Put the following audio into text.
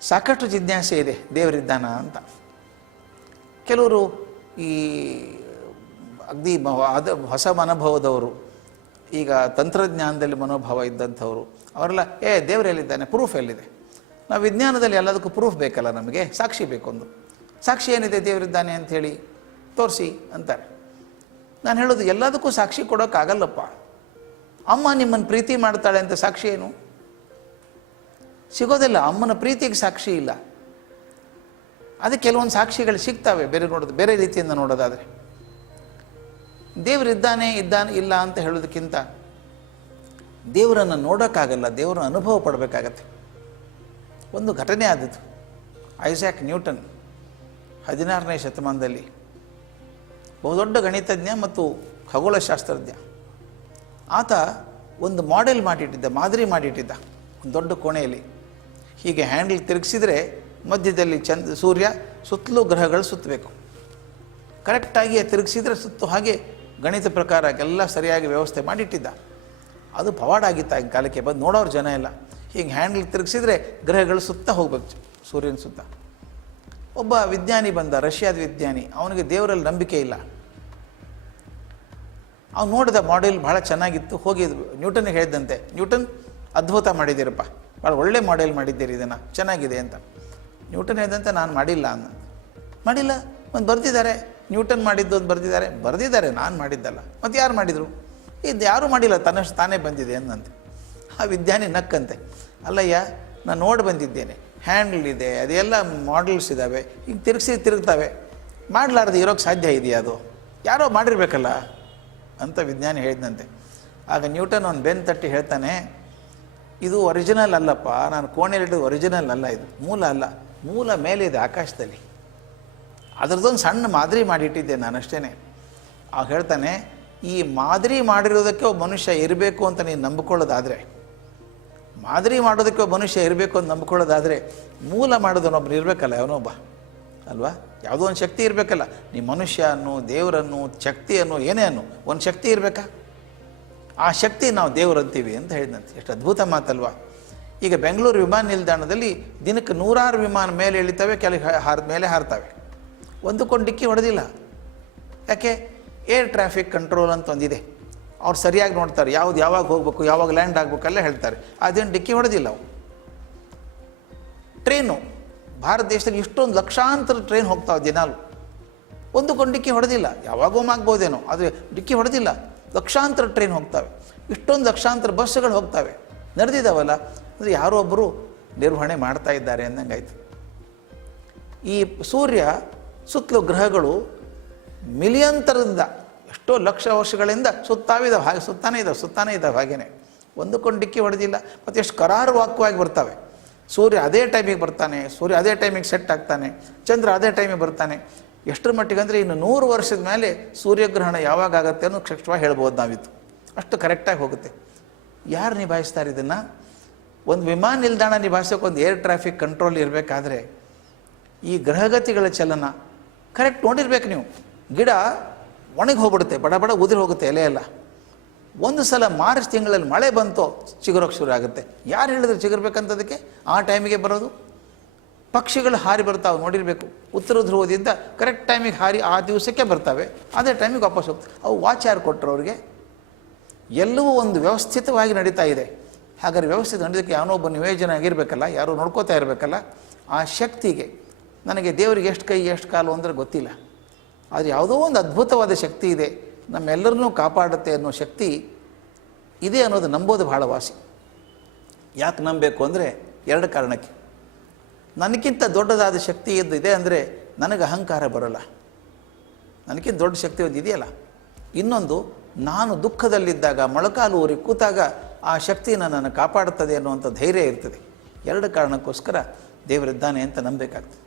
ಸಾಕಷ್ಟು ಜಿಜ್ಞಾಸೆ ಇದೆ, ದೇವರಿದ್ದಾನ ಅಂತ. ಕೆಲವರು ಈ ಅಗ್ದಿ ಅದ ಹೊಸ ಮನೋಭಾವದವರು, ಈಗ ತಂತ್ರಜ್ಞಾನದಲ್ಲಿ ಮನೋಭಾವ ಇದ್ದಂಥವರು, ಅವರೆಲ್ಲ, ಏ, ದೇವರು ಎಲ್ಲಿದ್ದಾನೆ? ಪ್ರೂಫ್ ಎಲ್ಲಿದೆ? ನಾವು ವಿಜ್ಞಾನದಲ್ಲಿ ಎಲ್ಲದಕ್ಕೂ ಪ್ರೂಫ್ ಬೇಕಲ್ಲ ನಮಗೆ? ಸಾಕ್ಷಿ ಬೇಕೊಂದು. ಸಾಕ್ಷಿ ಏನಿದೆ? ದೇವರಿದ್ದಾನೆ ಅಂಥೇಳಿ ತೋರಿಸಿ ಅಂತಾರೆ. ನಾನು ಹೇಳೋದು ಎಲ್ಲದಕ್ಕೂ ಸಾಕ್ಷಿ ಕೊಡೋಕ್ಕಾಗಲ್ಲಪ್ಪ. ಅಮ್ಮ ನಿಮ್ಮನ್ನು ಪ್ರೀತಿ ಮಾಡ್ತಾಳೆ ಅಂತ ಸಾಕ್ಷಿ ಏನು? ಸಿಗೋದಿಲ್ಲ, ಅಮ್ಮನ ಪ್ರೀತಿಗೆ ಸಾಕ್ಷಿ ಇಲ್ಲ. ಅದು ಕೆಲವೊಂದು ಸಾಕ್ಷಿಗಳು ಸಿಗ್ತವೆ, ಬೇರೆ ನೋಡೋದು, ಬೇರೆ ರೀತಿಯಿಂದ ನೋಡೋದಾದರೆ. ದೇವರಿದ್ದಾನೆ ಇದ್ದಾನೆ ಇಲ್ಲ ಅಂತ ಹೇಳೋದಕ್ಕಿಂತ ದೇವರನ್ನು ನೋಡೋಕ್ಕಾಗಲ್ಲ, ದೇವರ ಅನುಭವ ಪಡಬೇಕಾಗತ್ತೆ. ಒಂದು ಘಟನೆ ಆದದ್ದು, ಐಸಾಕ್ ನ್ಯೂಟನ್ ಹದಿನಾರನೇ ಶತಮಾನದಲ್ಲಿ. ಬಹುದೊಡ್ಡ ಗಣಿತಜ್ಞ ಮತ್ತು ಖಗೋಳಶಾಸ್ತ್ರಜ್ಞ. ಆತ ಒಂದು ಮಾಡೆಲ್ ಮಾಡಿಟ್ಟಿದ್ದ, ಮಾದರಿ ಮಾಡಿಟ್ಟಿದ್ದ, ಒಂದು ದೊಡ್ಡ ಕೋಣೆಯಲ್ಲಿ. ಹೀಗೆ ಹ್ಯಾಂಡಲ್ ತಿರುಗಿಸಿದರೆ ಮಧ್ಯದಲ್ಲಿ ಚಂದ ಸೂರ್ಯ ಸುತ್ತಲೂ ಗ್ರಹಗಳು ಸುತ್ತಬೇಕು. ಕರೆಕ್ಟಾಗಿ ತಿರುಗಿಸಿದರೆ ಸುತ್ತು ಹಾಗೆ ಗಣಿತ ಪ್ರಕಾರ ಎಲ್ಲ ಸರಿಯಾಗಿ ವ್ಯವಸ್ಥೆ ಮಾಡಿಟ್ಟಿದ್ದ. ಅದು ಪವಾಡ ಆಗಿತ್ತು ಕಾಲಕ್ಕೆ ಬಂದು ನೋಡೋರು ಜನ ಎಲ್ಲ. ಹೀಗೆ ಹ್ಯಾಂಡಲ್ ತಿರುಗಿಸಿದರೆ ಗ್ರಹಗಳು ಸುತ್ತ ಹೋಗ್ಬೇಕು, ಸೂರ್ಯನ ಸುತ್ತ. ಒಬ್ಬ ವಿಜ್ಞಾನಿ ಬಂದ, ರಷ್ಯಾದ ವಿಜ್ಞಾನಿ. ಅವನಿಗೆ ದೇವರಲ್ಲಿ ನಂಬಿಕೆ ಇಲ್ಲ. ಅವ್ನು ನೋಡಿದ ಮಾಡೆಲ್ ಭಾಳ ಚೆನ್ನಾಗಿತ್ತು. ಹೋಗಿ ನ್ಯೂಟನ್ಗೆ ಹೇಳಿದಂತೆ, ನ್ಯೂಟನ್, ಅದ್ಭುತ ಮಾಡಿದ್ದೀರಪ್ಪ. ಭಾಳ ಒಳ್ಳೆ ಮಾಡೆಲ್ ಮಾಡಿದ್ದೀರಿ ಇದನ್ನು. ಚೆನ್ನಾಗಿದೆ ಅಂತ. ನ್ಯೂಟನ್ ಹೇಳಿದಂತೆ ನಾನು ಮಾಡಿಲ್ಲ ಅಂದ ಮಾಡಿಲ್ಲ? ಒಂದು ಬರೆದಿದ್ದಾರೆ. ನ್ಯೂಟನ್ ಮಾಡಿದ್ದು ಅಂತ ಬರೆದಿದ್ದಾರೆ. ಬರೆದಿದ್ದಾರೆ, ನಾನು ಮಾಡಿದ್ದಲ್ಲ. ಮತ್ತು ಯಾರು ಮಾಡಿದರು? ಇದು ಯಾರು ಮಾಡಿಲ್ಲ? ತನ್ನಷ್ಟು ತಾನೇ ಬಂದಿದೆ ಅಂದಂತೆ. ಆ ವಿಜ್ಞಾನಿ ನಕ್ಕಂತೆ. ಅಲ್ಲಯ್ಯ, ನಾನು ನೋಡಿ ಬಂದಿದ್ದೇನೆ. ಹ್ಯಾಂಡಲ್ ಇದೆ, ಅದೆಲ್ಲ ಮಾಡಲ್ಸ್ ಇದ್ದಾವೆ ಈಗ ತಿರುಗಿಸಿ ತಿರುಗ್ತಾವೆ. ಮಾಡಲಾರ್ದು ಇರೋಕ್ಕೆ ಸಾಧ್ಯ ಇದೆಯಾ ಅದು? ಯಾರೋ ಮಾಡಿರ್ಬೇಕಲ್ಲ? ಅಂತ ವಿಜ್ಞಾನಿ ಹೇಳಿದಂತೆ ಆಗ ನ್ಯೂಟನ್ ಒಂದು ಬೆನ್ ತಟ್ಟಿ ಹೇಳ್ತಾನೆ ಇದು ಒರಿಜಿನಲ್ ಅಲ್ಲಪ್ಪ. ನಾನು ಕೋಣೆಲಿಟ್ಟು ಒರಿಜಿನಲ್ ಅಲ್ಲ ಇದು. ಮೂಲ ಅಲ್ಲ. ಮೂಲ ಮೇಲೆ ಇದೆ ಆಕಾಶದಲ್ಲಿ. ಅದರದ್ದೊಂದು ಸಣ್ಣ ಮಾದರಿ ಮಾಡಿಟ್ಟಿದ್ದೆ ನಾನು ಅಷ್ಟೇ ಆಗ ಹೇಳ್ತಾನೆ, ಈ ಮಾದರಿ ಮಾಡಿರೋದಕ್ಕೆ ಒಬ್ಬ ಮನುಷ್ಯ ಇರಬೇಕು ಅಂತ ನೀನು ನಂಬಿಕೊಳ್ಳೋದಾದರೆ, ಮಾದರಿ ಮಾಡೋದಕ್ಕೆ ಒಬ್ಬ ಮನುಷ್ಯ ಇರಬೇಕು ಅಂತ ನಂಬಿಕೊಳ್ಳೋದಾದರೆ, ಮೂಲ ಮಾಡೋದನ್ನೊಬ್ಬನು ಇರಬೇಕಲ್ಲ ಅವನೊಬ್ಬ ಅಲ್ವಾ? ಯಾವುದೋ ಒಂದು ಶಕ್ತಿ ಇರಬೇಕಲ್ಲ. ನೀ ಮನುಷ್ಯ ಅನ್ನು ದೇವರನ್ನು ಶಕ್ತಿಯನ್ನು ಏನೇ ಅನ್ನು, ಒಂದು ಶಕ್ತಿ ಇರಬೇಕಾ? ಆ ಶಕ್ತಿ ನಾವು ದೇವರಂತೀವಿ ಅಂತ ಹೇಳಿದಂತೆ. ಎಷ್ಟು ಅದ್ಭುತ ಮಾತಲ್ವಾ. ಈಗ ಬೆಂಗಳೂರು ವಿಮಾನ ನಿಲ್ದಾಣದಲ್ಲಿ ದಿನಕ್ಕೆ ನೂರಾರು ವಿಮಾನ ಮೇಲೆ ಇಳಿತವೆ, ಕೆಳಗೆ ಹಾರ ಮೇಲೆ ಹಾರ್ತವೆ. ಒಂದಕ್ಕೊಂದು ಡಿಕ್ಕಿ ಹೊಡೆದಿಲ್ಲ. ಯಾಕೆ? ಏರ್ ಟ್ರಾಫಿಕ್ ಕಂಟ್ರೋಲ್ ಅಂತ ಒಂದಿದೆ. ಅವ್ರು ಸರಿಯಾಗಿ ನೋಡ್ತಾರೆ, ಯಾವ್ದು ಯಾವಾಗ ಹೋಗಬೇಕು, ಯಾವಾಗ ಲ್ಯಾಂಡ್ ಆಗ್ಬೇಕಲ್ಲ ಹೇಳ್ತಾರೆ. ಅದೇನು ಡಿಕ್ಕಿ ಹೊಡೆದಿಲ್ಲ ಅವು ಟ್ರೈನು, ಭಾರತ ದೇಶದಲ್ಲಿ ಇಷ್ಟೊಂದು ಲಕ್ಷಾಂತರ ಟ್ರೈನ್ ಹೋಗ್ತಾವೆ ದಿನಾಲು. ಒಂದಕ್ಕೊಂದು ಡಿಕ್ಕಿ ಹೊಡೆದಿಲ್ಲ. ಯಾವಾಗೂ ಆಗ್ಬೋದೇನೋ, ಆದರೆ ಡಿಕ್ಕಿ ಹೊಡೆದಿಲ್ಲ. ಲಕ್ಷಾಂತರ ಟ್ರೈನ್ ಹೋಗ್ತವೆ. ಇಷ್ಟೊಂದು ಲಕ್ಷಾಂತರ ಬಸ್ಸುಗಳು ಹೋಗ್ತವೆ. ನಡೆದಿದ್ದಾವಲ್ಲ ಅಂದರೆ ಯಾರೋ ಒಬ್ಬರು ನಿರ್ವಹಣೆ ಮಾಡ್ತಾ ಇದ್ದಾರೆ ಅಂದಂಗಾಯ್ತು. ಈ ಸೂರ್ಯ ಸುತ್ತಲೂ ಗ್ರಹಗಳು ಮಿಲಿಯಂತರದಿಂದ, ಎಷ್ಟೋ ಲಕ್ಷ ವರ್ಷಗಳಿಂದ ಸುತ್ತಾವಿದ್ದಾವೆ ಹಾಗೆ ಸುತ್ತಾನೇ ಇದ್ದಾವೆ ಸುತ್ತಾನೇ ಇದ್ದಾವೆ ಹಾಗೇನೆ. ಒಂದಕ್ಕೊಂದು ಡಿಕ್ಕಿ ಹೊಡೆದಿಲ್ಲ. ಮತ್ತು ಎಷ್ಟು ಕರಾರುವಾಕ್ಯವಾಗಿ ಬರ್ತವೆ. ಸೂರ್ಯ ಅದೇ ಟೈಮಿಗೆ ಬರ್ತಾನೆ. ಸೂರ್ಯ ಅದೇ ಟೈಮಿಗೆ ಸೆಟ್ ಆಗ್ತಾನೆ. ಚಂದ್ರ ಅದೇ ಟೈಮಿಗೆ ಬರ್ತಾನೆ. ಎಷ್ಟರ ಮಟ್ಟಿಗೆ ಅಂದರೆ ಇನ್ನು ನೂರು ವರ್ಷದ ಮೇಲೆ ಸೂರ್ಯಗ್ರಹಣ ಯಾವಾಗ ಆಗುತ್ತೆ ಅನ್ನೋ ಕ್ಷಷ್ಟವಾಗಿ ಹೇಳ್ಬೋದು ನಾವಿತ್ತು ಅಷ್ಟು ಕರೆಕ್ಟಾಗಿ ಹೋಗುತ್ತೆ. ಯಾರು ನಿಭಾಯಿಸ್ತಾರೆ ಇದನ್ನು? ಒಂದು ವಿಮಾನ ನಿಲ್ದಾಣ ನಿಭಾಯಿಸೋಕೆ ಒಂದು ಏರ್ ಟ್ರಾಫಿಕ್ ಕಂಟ್ರೋಲ್ ಇರಬೇಕಾದ್ರೆ ಈ ಗ್ರಹಗತಿಗಳ ಚಲನ ಕರೆಕ್ಟ್ ನೋಡಿರ್ಬೇಕು ನೀವು. ಗಿಡ ಒಣಗಿ ಹೋಗ್ಬಿಡುತ್ತೆ, ಬಡ ಬಡ ಉದುರಿ ಹೋಗುತ್ತೆ ಎಲೆ ಎಲ್ಲ ಒಂದು ಸಲ ಮಾರ್ಚ್ ತಿಂಗಳಲ್ಲಿ ಮಳೆ ಬಂತು ಚಿಗುರೋಕ್ಕೆ ಶುರು ಆಗುತ್ತೆ. ಯಾರು ಹೇಳಿದ್ರು ಚಿಗುರ್ಬೇಕಂತದಕ್ಕೆ ಆ ಟೈಮಿಗೆ ಬರೋದು? ಪಕ್ಷಿಗಳು ಹಾರಿ ಬರ್ತಾವೆ, ನೋಡಿರಬೇಕು. ಉತ್ತರ ಧ್ರುವದಿಂದ ಕರೆಕ್ಟ್ ಟೈಮಿಗೆ ಹಾರಿ ಆ ದಿವಸಕ್ಕೆ ಬರ್ತವೆ. ಅದೇ ಟೈಮಿಗೆ ವಾಪಸ್ ಹೋಗ್ತವೆ. ಅವು ವಾಚ್ ಯಾರು ಕೊಟ್ಟರು ಅವ್ರಿಗೆ? ಎಲ್ಲವೂ ಒಂದು ವ್ಯವಸ್ಥಿತವಾಗಿ ನಡೀತಾ ಇದೆ. ಹಾಗಾದ್ರೆ ವ್ಯವಸ್ಥಿತ ನಡೆದಕ್ಕೆ ಯಾವನೋ ಒಬ್ಬ ನಿಯೋಜನೆ ಆಗಿರಬೇಕಲ್ಲ, ಯಾರೋ ನೋಡ್ಕೋತಾ ಇರಬೇಕಲ್ಲ, ಆ ಶಕ್ತಿಗೆ. ನನಗೆ ದೇವರಿಗೆ ಎಷ್ಟು ಕೈ, ಎಷ್ಟು ಕಾಲು ಅಂದರೆ ಗೊತ್ತಿಲ್ಲ. ಆದರೆ ಯಾವುದೋ ಒಂದು ಅದ್ಭುತವಾದ ಶಕ್ತಿ ಇದೆ. ನಮ್ಮೆಲ್ಲರನ್ನೂ ಕಾಪಾಡುತ್ತೆ ಅನ್ನೋ ಶಕ್ತಿ ಇದೆ ಅನ್ನೋದು ನಂಬೋದು ಬಹಳ ವಾಸಿ. ಯಾಕೆ ನಂಬಬೇಕು ಅಂದರೆ ಎರಡು ಕಾರಣಕ್ಕೆ. ನನಗಿಂತ ದೊಡ್ಡದಾದ ಶಕ್ತಿ ಇದ್ದು ಇದೆ ಅಂದರೆ ನನಗೆ ಅಹಂಕಾರ ಬರೋಲ್ಲ. ನನಗಿಂತ ದೊಡ್ಡ ಶಕ್ತಿ ಒಂದು ಇದೆಯಲ್ಲ? ಇನ್ನೊಂದು, ನಾನು ದುಃಖದಲ್ಲಿದ್ದಾಗ, ಮೊಳಕಾಲು ಊರಿ ಕೂತಾಗ ಆ ಶಕ್ತಿ ನನ್ನನ್ನು ಕಾಪಾಡುತ್ತದೆ ಅನ್ನುವಂಥ ಧೈರ್ಯ ಇರ್ತದೆ. ಎರಡು ಕಾರಣಕ್ಕೋಸ್ಕರ ದೇವರಿದ್ದಾನೆ ಅಂತ ನಂಬಬೇಕಾಗ್ತದೆ.